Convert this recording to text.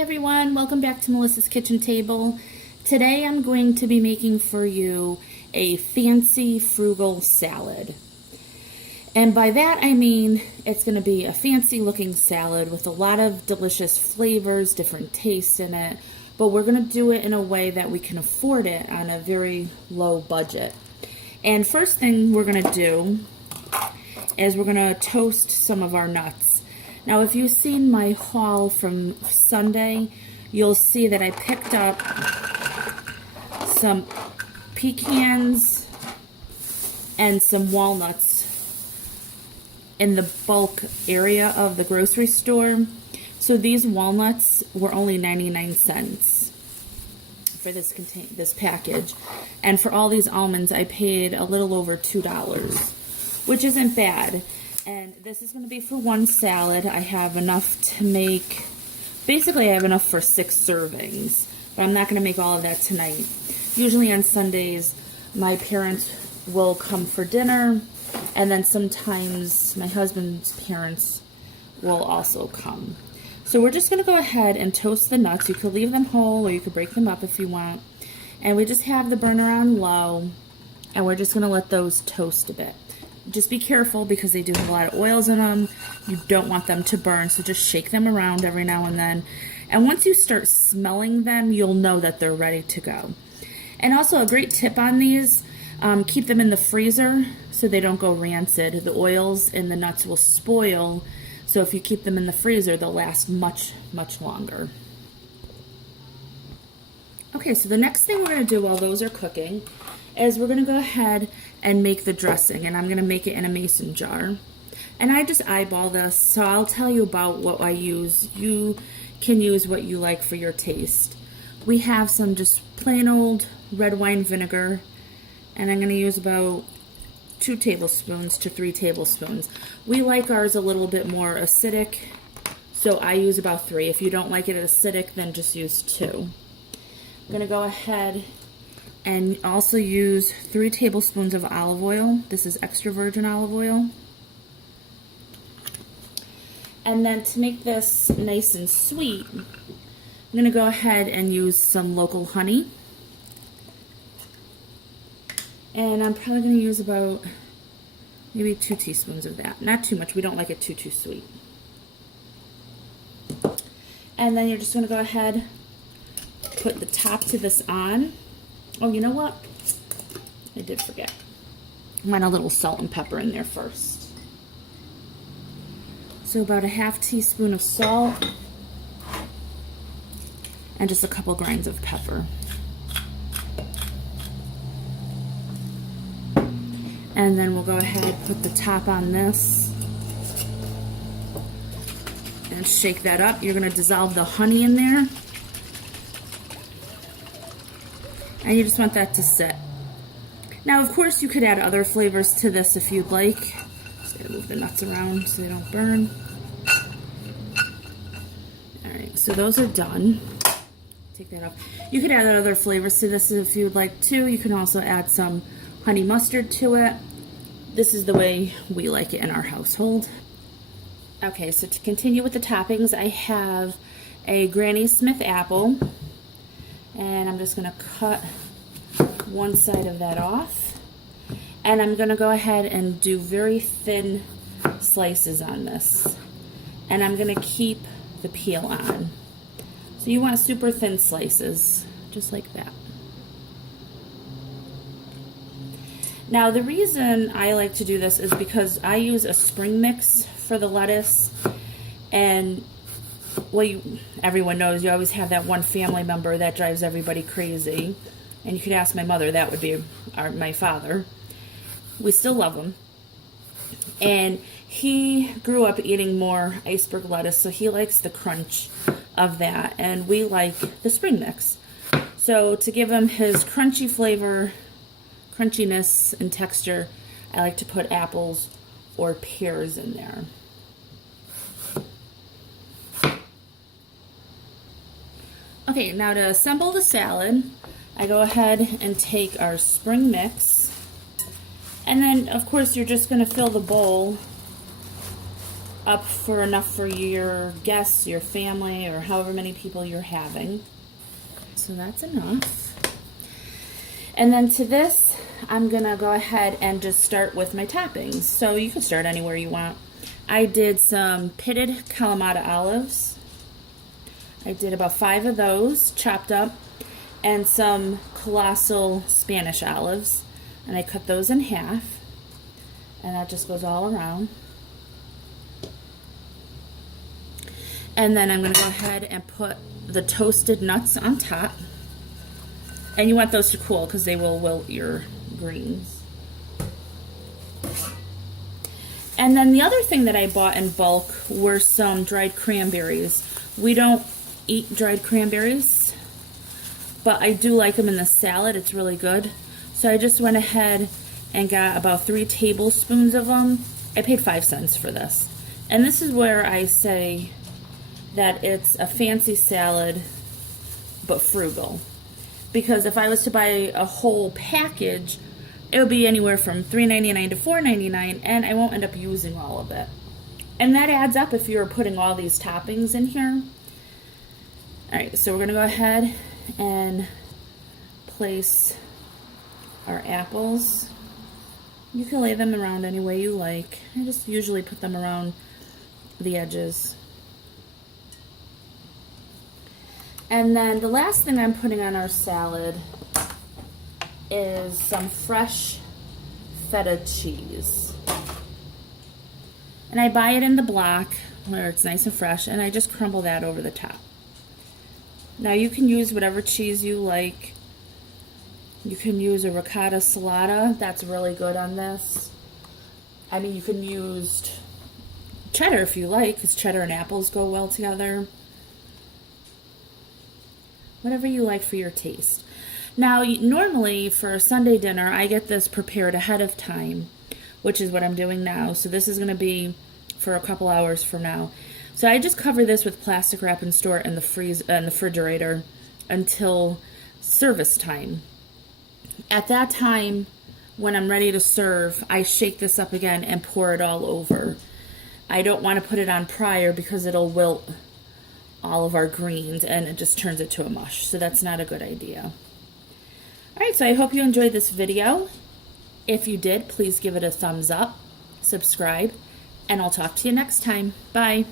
Hi everyone, welcome back to Melissa's Kitchen Table. Today I'm going to be making for you a fancy frugal salad. And by that I mean it's going to be a fancy looking salad with a lot of delicious flavors, different tastes in it, but we're going to do it in a way that we can afford it on a very low budget. And first thing we're going to do is we're going to toast some of our nuts. Now, if you've seen my haul from Sunday, you'll see that I picked up some pecans and some walnuts in the bulk area of the grocery store. So these walnuts were only 99 cents for this package. And for all these almonds, I paid a little over $2, which isn't bad. And this is going to be for one salad. I have enough to make, basically I have enough for 6 servings, but I'm not going to make all of that tonight. Usually on Sundays, my parents will come for dinner, and then sometimes my husband's parents will also come. So we're just going to go ahead and toast the nuts. You could leave them whole, or you could break them up if you want. And we just have the burner on low, and we're just going to let those toast a bit. Just be careful because they do have a lot of oils in them. You don't want them to burn, so just shake them around every now and then. And once you start smelling them, you'll know that they're ready to go. And also a great tip on these, keep them in the freezer so they don't go rancid. The oils in the nuts will spoil, so if you keep them in the freezer, they'll last much, much longer. Okay, so the next thing we're going to do while those are cooking is we're going to go ahead and make the dressing, and I'm going to make it in a mason jar. And I just eyeball this, so I'll tell you about what I use. You can use what you like for your taste. We have some just plain old red wine vinegar, and I'm going to use about 2 tablespoons to 3 tablespoons. We like ours a little bit more acidic, so I use about 3. If you don't like it acidic, then just use 2. I'm going to go ahead and also use 3 tablespoons of olive oil. This is extra virgin olive oil. And then to make this nice and sweet, I'm going to go ahead and use some local honey. And I'm probably going to use about maybe 2 teaspoons of that. Not too much. We don't like it too sweet. And then you're just going to go ahead, put the top to this on. Oh, you know what? I did forget. I want a little salt and pepper in there first. So about a ½ teaspoon of salt and just a couple grains of pepper. And then we'll go ahead and put the top on this and shake that up. You're going to dissolve the honey in there. And you just want that to sit. Now, of course, you could add other flavors to this if you'd like. Just gotta move the nuts around so they don't burn. Alright, so those are done. Take that off. You could add other flavors to this if you'd like to. You can also add some honey mustard to it. This is the way we like it in our household. Okay, so to continue with the toppings, I have a Granny Smith apple. And I'm just going to cut one side of that off. And I'm going to go ahead and do very thin slices on this. And I'm going to keep the peel on. So you want super thin slices, just like that. Now the reason I like to do this is because I use a spring mix for the lettuce. And well, everyone knows you always have that one family member that drives everybody crazy. And you could ask my mother, that would be my father. We still love him. And he grew up eating more iceberg lettuce, so he likes the crunch of that. And we like the spring mix. So to give him his crunchy flavor, crunchiness, and texture, I like to put apples or pears in there. Okay, now to assemble the salad, I go ahead and take our spring mix, and then of course you're just going to fill the bowl up for enough for your guests, your family, or however many people you're having. So that's enough. And then to this, I'm gonna go ahead and just start with my toppings. So you can start anywhere you want. I did some pitted Kalamata olives. I did about 5 of those chopped up, and some colossal Spanish olives. And I cut those in half, and that just goes all around. And then I'm going to go ahead and put the toasted nuts on top. And you want those to cool because they will wilt your greens. And then the other thing that I bought in bulk were some dried cranberries. We don't eat dried cranberries, but I do like them in the salad. It's really good. So I just went ahead and got about 3 tablespoons of them. I paid 5 cents for this. And this is where I say that it's a fancy salad, but frugal. Because if I was to buy a whole package, it would be anywhere from $3.99 to $4.99, and I won't end up using all of it. And that adds up if you're putting all these toppings in here. Alright, so we're going to go ahead and place our apples. You can lay them around any way you like. I just usually put them around the edges. And then the last thing I'm putting on our salad is some fresh feta cheese. And I buy it in the block where it's nice and fresh, and I just crumble that over the top. Now you can use whatever cheese you like. You can use a ricotta salata. That's really good on this. I mean, you can use cheddar if you like, because cheddar and apples go well together. Whatever you like for your taste. Now, normally for a Sunday dinner, I get this prepared ahead of time, which is what I'm doing now. So this is going to be for a couple hours from now. So I just cover this with plastic wrap and store it in the refrigerator until service time. At that time, when I'm ready to serve, I shake this up again and pour it all over. I don't want to put it on prior because it'll wilt all of our greens and it just turns it to a mush. So that's not a good idea. Alright, so I hope you enjoyed this video. If you did, please give it a thumbs up, subscribe, and I'll talk to you next time. Bye.